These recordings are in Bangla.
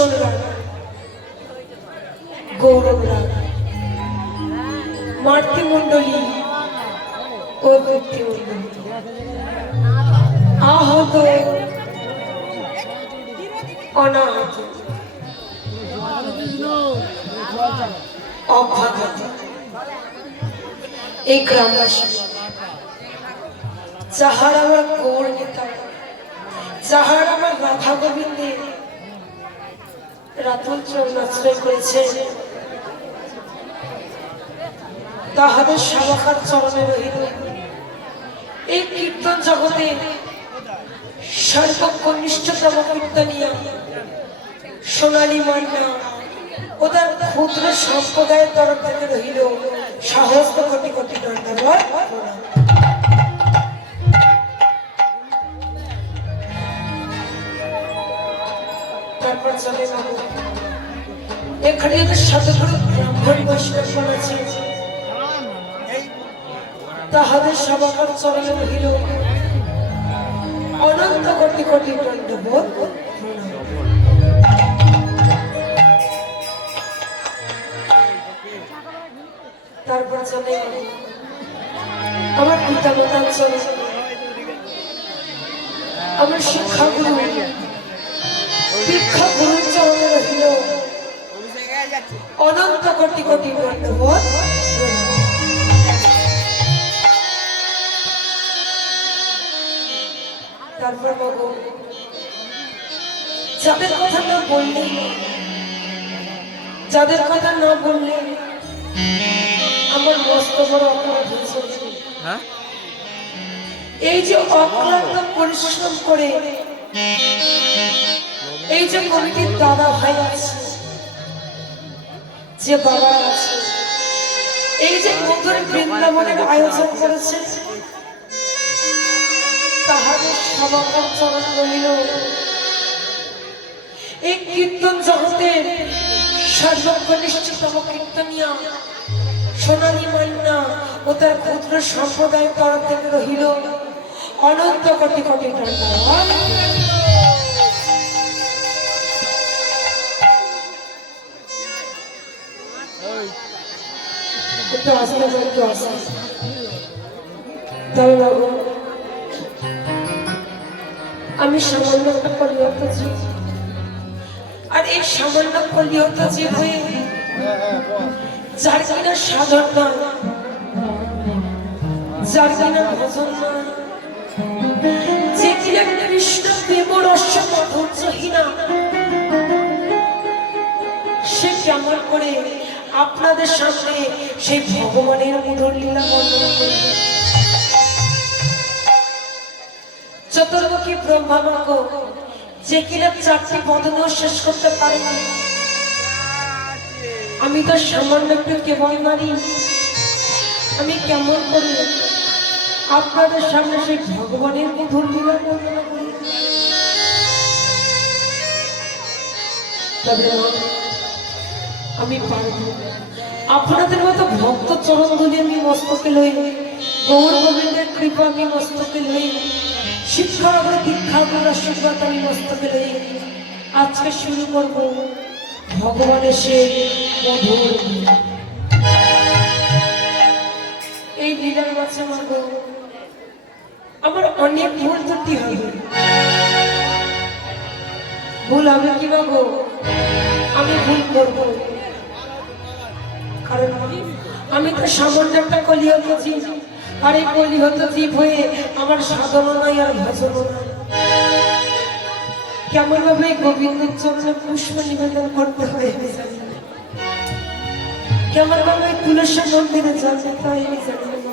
কৃষ্ণর রাগ, গৌরব রাগ, মাতৃমণ্ডলী ও পিতৃমণ্ডলী আহত অনাহত অভাগত এই গ্রামবাসী যাহার আমার গৌর নেতা, যাহার আমার রাধা গোবিন্দের রাতুল চরণ আশ্রয় করেছে, তাহাদের সেবকার চরণে রহিল এই কীর্তন জগতে সর্বকনিষ্ঠতম কীর্তনিয়া সোনালী মান্না ও তার ক্ষুদ্র সম্প্রদায়ের তরফ থেকে রহিল সহস্র কোটি কোটি দণ্ডাবত। তারপর চলে এখানে শতগুরু ব্রাহ্মণ বৈষ্ণব আছে, তাহাদের সবাকার চরণে রহিল অনন্ত কোটি কোটি দণ্ডবোধ। তারপর চলে আমার পিতা মাতার চরণ, আমার শিক্ষাগুরু দীক্ষা গুরুর চরণে রহিল অনন্ত কোটি কোটি দণ্ডবোধ। তারপর বাবু যাদের কথা না বললে, যাদের কথা না বললে আমার মস্ত বড় অপরাধ হয়েছে। এই যে অক্লান্ত পরিশ্রম করে এই যে কমিটির দাদা ভাই আছে, যে বাবা আছে, এই যে মধুর বৃন্দাবনের আয়োজন করেছে, তাহাদের সবাকার চরণ রহিল এই কীর্তন জগতের সর্বকনিষ্ঠতম কীর্তনিয়া সোনালী মান্না ও তার ক্ষুদ্র সম্প্রদায়ের তরফ থেকে রহিল অনন্ত কোটি কোটি দণ্ডবোধ। একটু আস্তে একটু আস্তে। তবে বাবু আমি সামান্য একটা কলিহত জীব, আর এই সামান্য কলিহত জীব হয়ে যার কিনা সাধন নয়, যার কিনা ভজন নয়, যে কিনা কৃষ্ণ প্রেম রস মাধুর্যহীনা, সে কেমন করে আপনাদের সামনে সেই ভগবানের মধুর লীলা বর্ণনা করবে? চতুর্মুখী ব্রহ্মাঙ্গ যে কিনা 4টি বদনও শেষ করতে পারেনি, আমি তো সামান্য একটু কেবল মারি, আমি কেমন করি আপনাদের সামনে সেই ভগবানের মধুর লীলা বর্ণনা করি? তবে আমি পারব, আপনাদের মতো ভক্ত চরণ ধুলি আমি মস্তকে লই, গৌর গোবিন্দের কৃপা আমি মস্তকে লই, শিক্ষা করে দীক্ষা করে আশীর্বাদ আমি মস্তকে লই। আজকে শুরু করব ভগবানের সে মধুর এই লীলার মাঝে মাগো আমার অনেক ভুল ত্রুটি হবে। ভুল হবে কি মাগো? আমি ভুল করব, কারণ আমি তো সামান্য একটা কলিহত জীব, আর এই কলিহত জীব হয়ে আমার সাধনা নাই আর ভজনও নাই। কেমন ভাবে গোবিন্দের চরণে পুষ্প নিবেদন করতে হয়, কেমন ভাবে তুলসী মন্দিরে যাবে তাই আমি জানি না।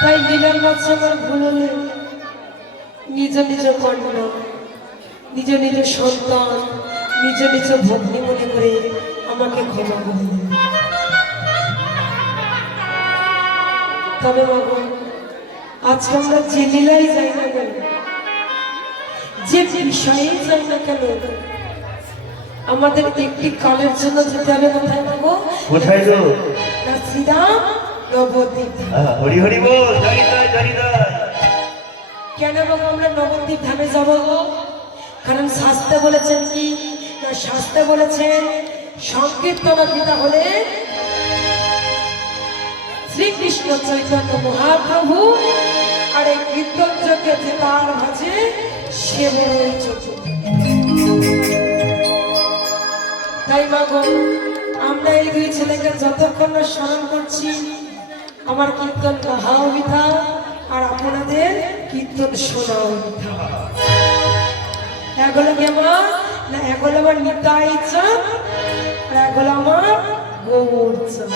তাই লীলার মাঝে আমার ভুল হলে নিজ নিজ কন্যা, নিজ নিজ সন্তান, নিজ নিজ ভগ্নী মনে করে আমাকে ক্ষমা করে দিন। তবে বাবু আজকে আমরা যে লীলাই যাই না কেন, যে বিষয়ে যাই না কেন, আমাদের একটি কালের জন্য যেতে হবে। কোথায় যাবো? কোথায় গো? না শ্রীরাম নবদ্বীপ। হরি হরি বল, জয় জয় জয় জয়। কেন বাবু আমরা নবদ্বীপ ধামে যাবো? কারণ শাস্ত্রে বলেছেন কি না, শাস্ত্রে বলেছেন সংকীর্তন পিতা হলে শ্রীকৃষ্ণ চৈতন্য মহাপ্রভু, আর এই কীর্তন যোগে যে তার মাঝে সে বড়ই চতুর। তাই মাগো, আমরা এই দুই ছেলেকে যতক্ষণ না স্মরণ করছি, আমার কীর্তন গাহাও বৃথা, আর আপনাদের কীর্তন শোনাও বৃথা। এগুলো কেমন না, এগুলো আমার নিতাই চাঁদ, আর এগুলো আমার গৌর চাঁদ।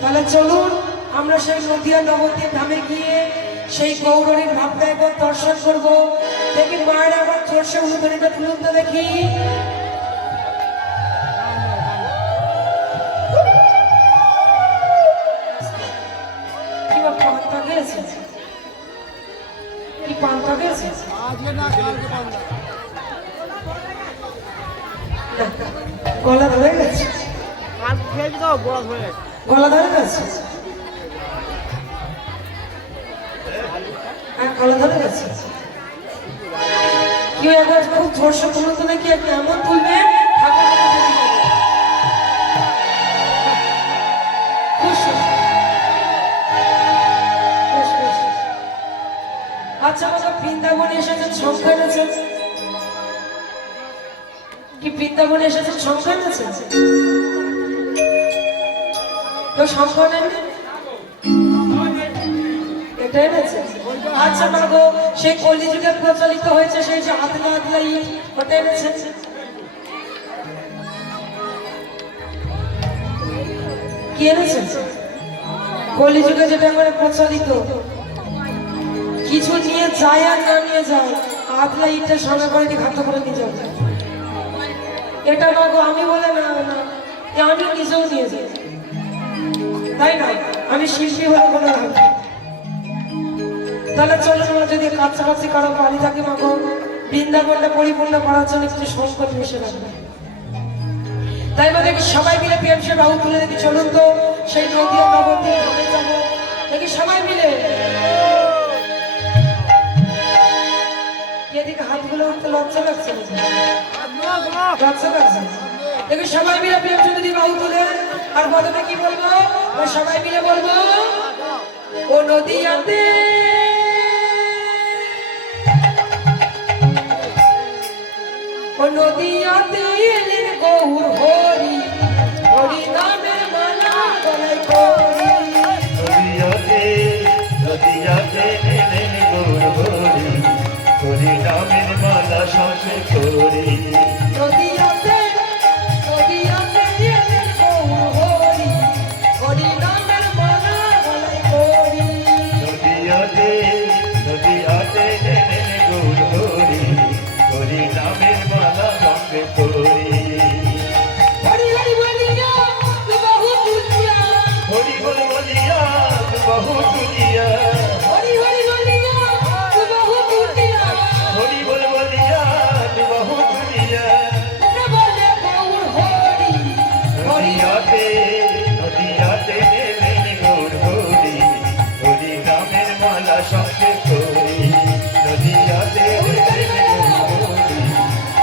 তাহলে চলুন আমরা সেই নদিয়া নবদ্বীপ ধামে গিয়ে সেই গৌরীর ভাবটা একবার দর্শন করবো। দেখি মায়ের আবার চর্ষে উলুধনিটা তুলুন তো দেখি। কি বা পান্তা খেয়েছে? কি পান্তা খেয়েছে? গলা ধরে গেছে, গলা ধরে গেছে, হ্যাঁ গলা ধরে গেছে। কেউ একবার খুব জোরসে তুলো তো নাকি এমন তুলবে আচ্ছা বাবা, বৃন্দাবনে এসেছে সংখ্যা এনেছে কি? বৃন্দাবনে এসেছে সংখ্যা এনেছে তো সংখ্যা নেন এটা এনেছে। আচ্ছা মাগো, সেই কলিযুগে প্রচলিত হয়েছে সেই যে আদলা আদলাই, ওটা এনেছে। কি এনেছে? কলিযুগে যেটা করে প্রচলিত, কিছু নিয়ে যায় আর না নিয়ে যায়, আদলা ইটটা সামনে করে দিয়ে ঘাত করে নিয়ে যাবে। এটা মাগো আমি বলে না, আমি নিজেও নিয়ে যাই, তাই না? আমি শিল্পী হলে বলে রাখি। তাহলে চলো না, যদি কাছাকাছি কারো বাড়ি থাকে মাগো, বৃন্দাবনটা পরিপূর্ণ করার জন্য কিছু সংকট মিশে রাখবে। তাই বা দেখি সবাই মিলে পিএমসি বাহু তুলে দেখি, চলুন তো সেই নদিয়া নবদ্বীপ ধামে যাবো। দেখি সবাই মিলে এদিকে হাতগুলো উঠতে লজ্জা লাগছে, লজ্জা লাগছে। দেখি সবাই মিলে পিএমসি যদি বাহু তুলে, আর বদলে কি বলবো? সবাই মিলে বলবো, ও নদিয়াতে ও নদিয়াতে এলেন গৌর হরি, হরি নামের মালা গলায় করি। নদিয়াতে নদিয়াতে এলেন গৌর হরি, হরি নামের মালা সঙ্গে করি। নদিয়াতে নদিয়াতে এলেন গৌর হরি, হরি নামের মালা গলায় করি। নদিয়াতে নদিয়াতে এলেন গৌর হরি, হরি নামের মালা সঙ্গে করি। হরি হরি বলিয়া বাহু তুলিয়া, হরি বল বলিয়া বহু তুলিয়া, হরি হরি বলিয়া বাহু তুলিয়া, হরি বল বলিয়া বহু তুলিয়া। বলে গৌর হরি, নদিয়াতে নদিয়াতে এলেন গৌর হরি, হরি নামের মালা সঙ্গে করি। নদিয়াতে এলেন গৌর হরি,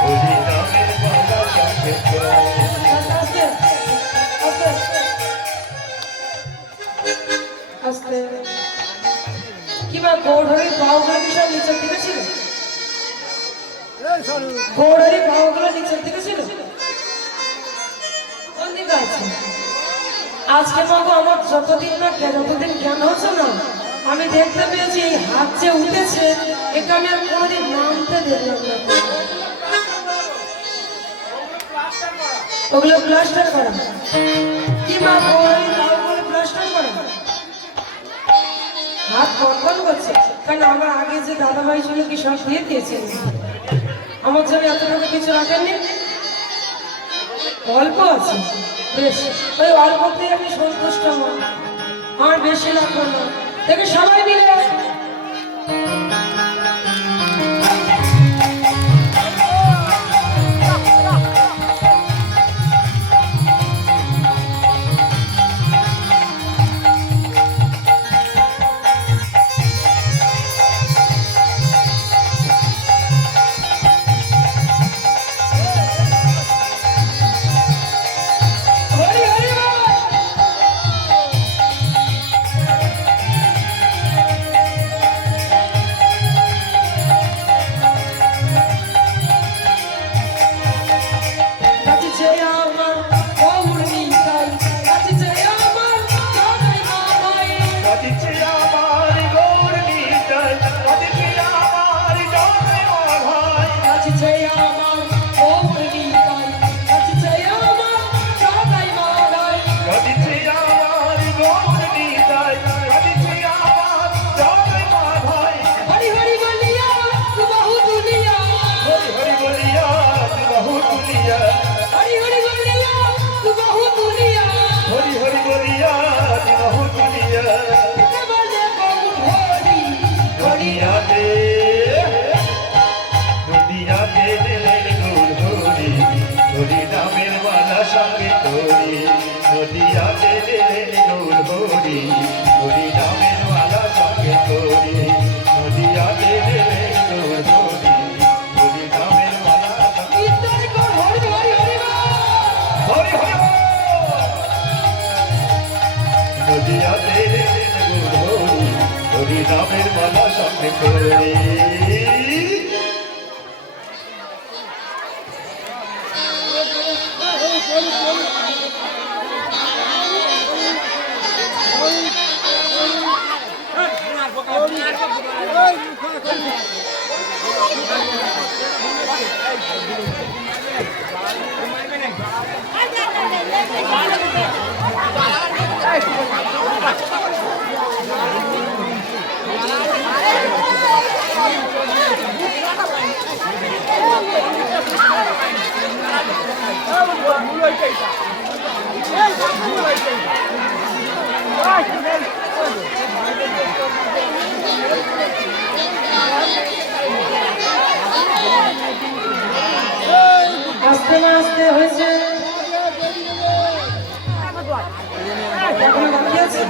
হরি নামের মালা সঙ্গে করি। আস্তে আস্তে আস্তে। কিবা গৌড়ের বাহুগুলো কি সব নিচের দিকে ছিল? গৌড়ের বাহুগুলো নিচের দিকে ছিল? কোন দিকে আছে? আজকে মাগো আমার যতদিন জ্ঞান হচ্ছে না, আমি দেখতে পেয়েছি এই হাত যে উঠেছে, এটা আমি আর কোনোদিন নামতে দেখলাম না। ওগুলো প্লাস্টার করা কি মা? গৌড়ের বাহুগুলো প্লাস্টার করা? হাত কনকন করছে, কারণ আমার আগে যে দাদা ভাই ছিল কি সব দিয়ে দিয়েছে আমার জন্য, এতটুকু কিছু রাখেননি। অল্প আছে, বেশ ওই অল্পতেই আমি সন্তুষ্ট হব, আমার বেশি লাগবে না। দেখে সবাই মিলে সঙ্গে করি নদিয়াতে দিলেন গৌর হরি হরি নামের মালা সঙ্গে করি নদিয়াতে দিলেন গৌর হরি হরি নামের মালা সঙ্গে হরি হরি নদিয়াতে দিলেন গৌর হরি হরি নামের মালা সঙ্গে করি আস্তে না আস্তে হয়েছে এখনো বাকি আছে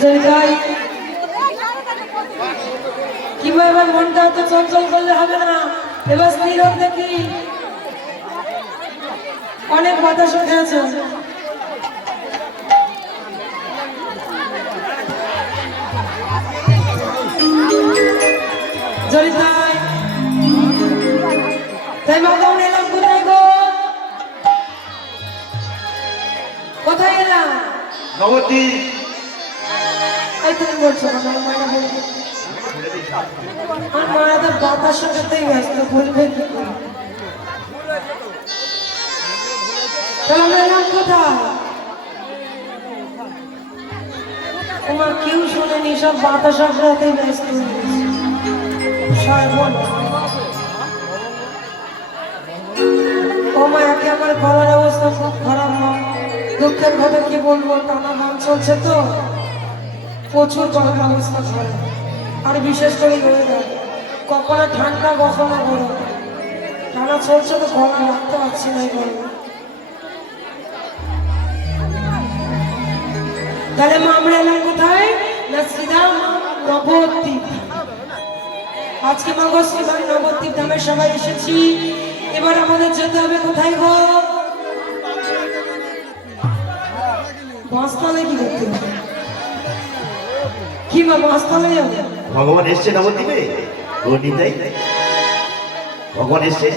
জয়িতাই কিংবা এবার মনটা তো চঞ্চল করলে হবে না এবার স্থির হোক দেখি অনেক বাতাস উঠে আছে জয়িতাই তাই মাতাও নিলাম কোথায় গো কোথায় গেলাম নবদ্বীপ এই তুমি বলছো না মায়েরা বলবে আর মায়েরা তো বাতাস সাথেই ব্যস্ত বলবে কি করে? তাহলে আমরা এলাম কোথায় তোমার কেউ শোনেনি সব বাতাস সাথেই ব্যস্ত সাহেব ও মা একে আমার গলার অবস্থা খুব খারাপ মা দুঃখের কথা কি বলবো টানা গান চলছে তো প্রচুর গলার অবস্থা খারাপ আর বিশেষ করে ওয়েদার কখনো ঠান্ডা কখনো গরম টানা চলছে তো গলা রাখতে পারছি না গরম তাহলে মা আমরা এলাম কোথায় না শ্রীরাম নবদ্বীপ আজকে মা গো শ্রীরাম নবদ্বীপ ধামে সবাই এসেছি এবার আমাদের যেতে হবে কোথায় গো বাঁশতলায় কি করতে হবে কি মা বাঁশতলায় যাবে ভগবান এসছে নবদ্বীপে ও নিতাই ভগবান এসছে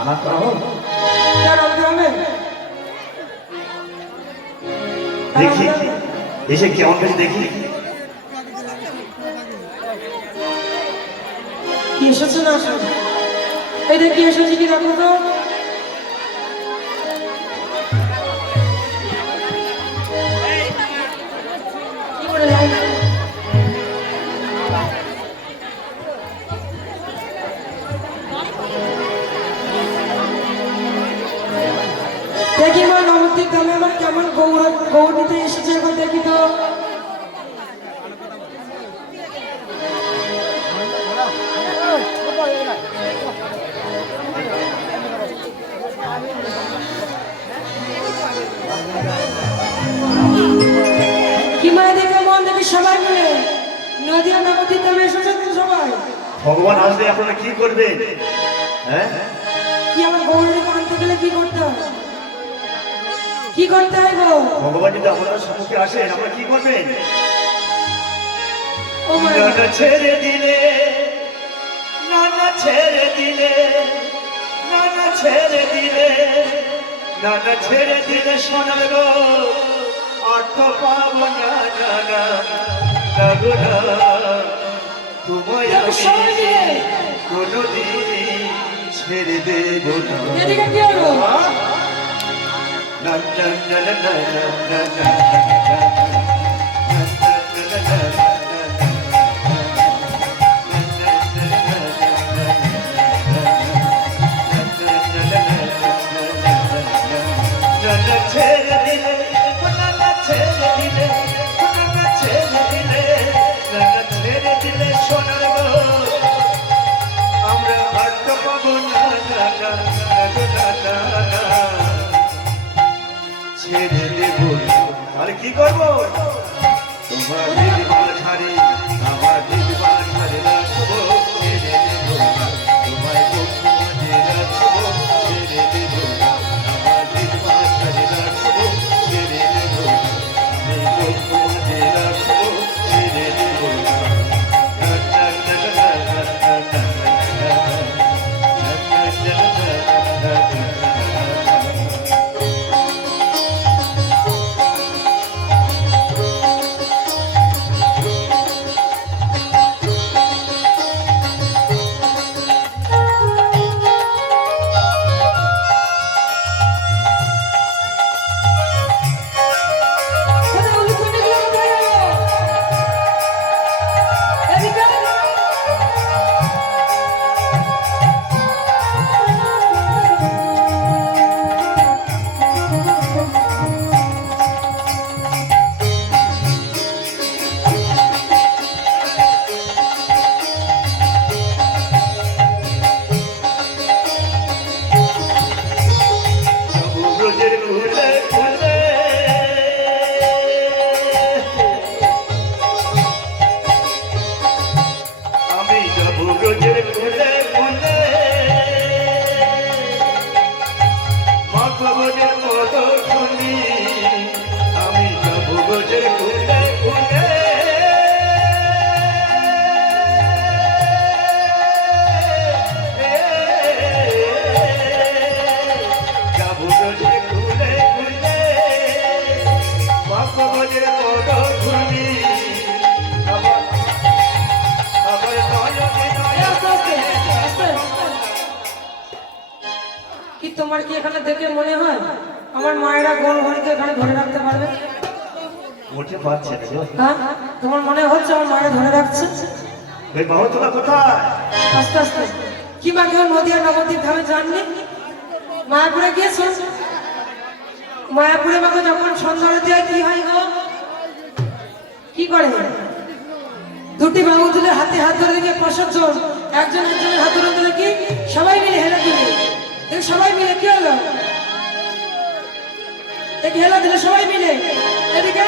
আনার করা হোক দেখি এসে কেমন বেশি দেখি কি এসেছে না এই দেখি এসেছি কি দেখো তো কি করে লাইন দেখি মা নবদ্বীপ ধামে আমার কেমন গৌর নিতে এসেছে এখন দেখি তো কি মায়ের দেখে মন দেখি সবাই মিলে নদীয়া নবদ্বীপ ধামে এসেছে তো সবাই ভগবান আসলে আপনারা কি করবেন হ্যাঁ কি আমার গৌরীকে আনতে গেলে কি করতে হয় কি করতে হয় গো ভগবান যদি আপনার সম্মুখে আসেন আপনারা কি করবেন ও মা নানা ছেড়ে দিলে নানা ছেড়ে দিলে নানা ছেড়ে দিলে নানা ছেড়ে দিলে সোনার গো অর্থ পাবো না নানা লাগো না তোমায় দেখো সবাই মিলে কোনোদিন ছেড়ে দেব না এদিকে কি হলো না না না না না না না ছেড়ে দিলে না ছেড়ে দিলে না ছেড়ে দিলে না ছেড়ে দিলে সোনার গো আমরা হাঁটতে পাবো না ছেড়ে দেব আর কি করবো তোমার দিদিমা ছাড়ি আমার দিদিমা ছাড়ি রাখবো ছেড়ে দেব তোমায় বন্ধু যে রাখবো ছেড়ে দেব আমার দিদিমা ছাড়ি রাখবো ছেড়ে দেব আমি বন্ধু যে রাখবো ছেড়ে দেব কি তোমার কি এখানে দেখে মনে হয় আমার মায়েরা গোল ঘড়িকে এখানে ধরে রাখতে পারবে? উঠে পারছে হ্যাঁ, তোমার মনে হচ্ছে আমার মায়েরা ধরে রাখছে? ওই বাহুতলা কোথায়? আস্তে আস্তে কি মা কেউ নদী আর নবদ্বীপ ধামে জাননি? মায়াপুরে গিয়েছো? মায়াপুরে মাকে যখন সন্ধ্যা দেয় কি হয় গো? কি করে? দুটি বাহু তুলে হাতে হাত ধরে দিয়ে ৫০ জন একজন একজনের হাত ধরে দিলে কি সবাই মিলে হেলে দিলে সবাই মিলে কি হলো? দেখি হেলা দিলে সবাই মিলে এদিকে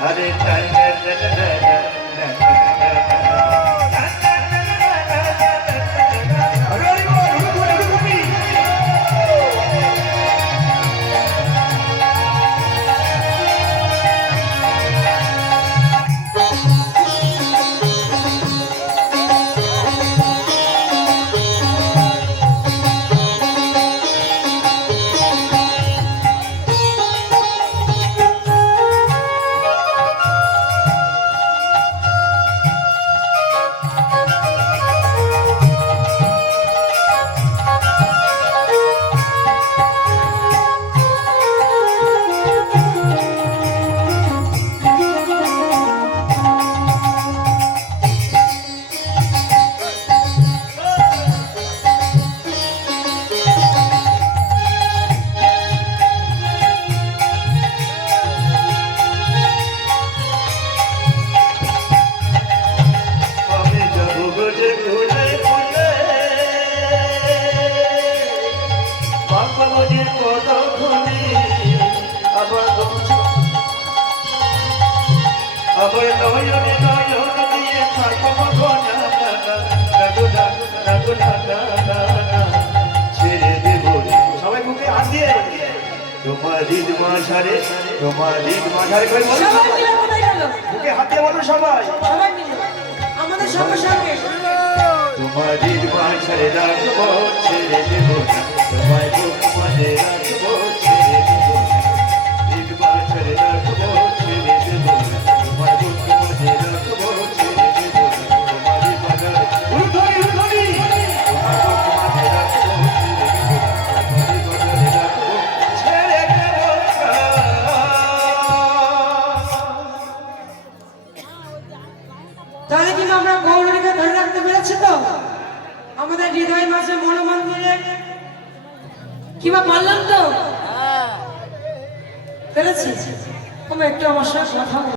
আরে আবার নয়নে নয়ন দিয়ে থাকবো ছেড়ে দেব সবাই মুখে হাত দিয়ে তোমার ঈদ মাঝারে করে বলো সবাই মিলে কোথায় গেল? মুখে হাত দিয়ে বলো সবাই সবাই মিলে আমাদের সঙ্গে সঙ্গে তোমার হৃদ মাঝে রাখবো ছেড়ে দেব না তোমায় বুক মাঝে রাখবো ছেড়ে দেব না হৃদ মাঝে রাখবো ছেড়ে দেব না তোমায় বুক মাঝে রাখবো ছেড়ে দেব না তোমার হৃদ মাঝে উর্ধরি উর্ধরি তোমার বুক মাঝে রাখবো ছেড়ে দেব না তাহলে কিন্তু আমরা গৌরীকে ধরে রাখতে পেরেছি তো আমাদের হৃদয় মাঝে মনোমন্দিরে কিবা পারলাম তো পেরেছি তুমি একটু আমার সাথে কথা বলো।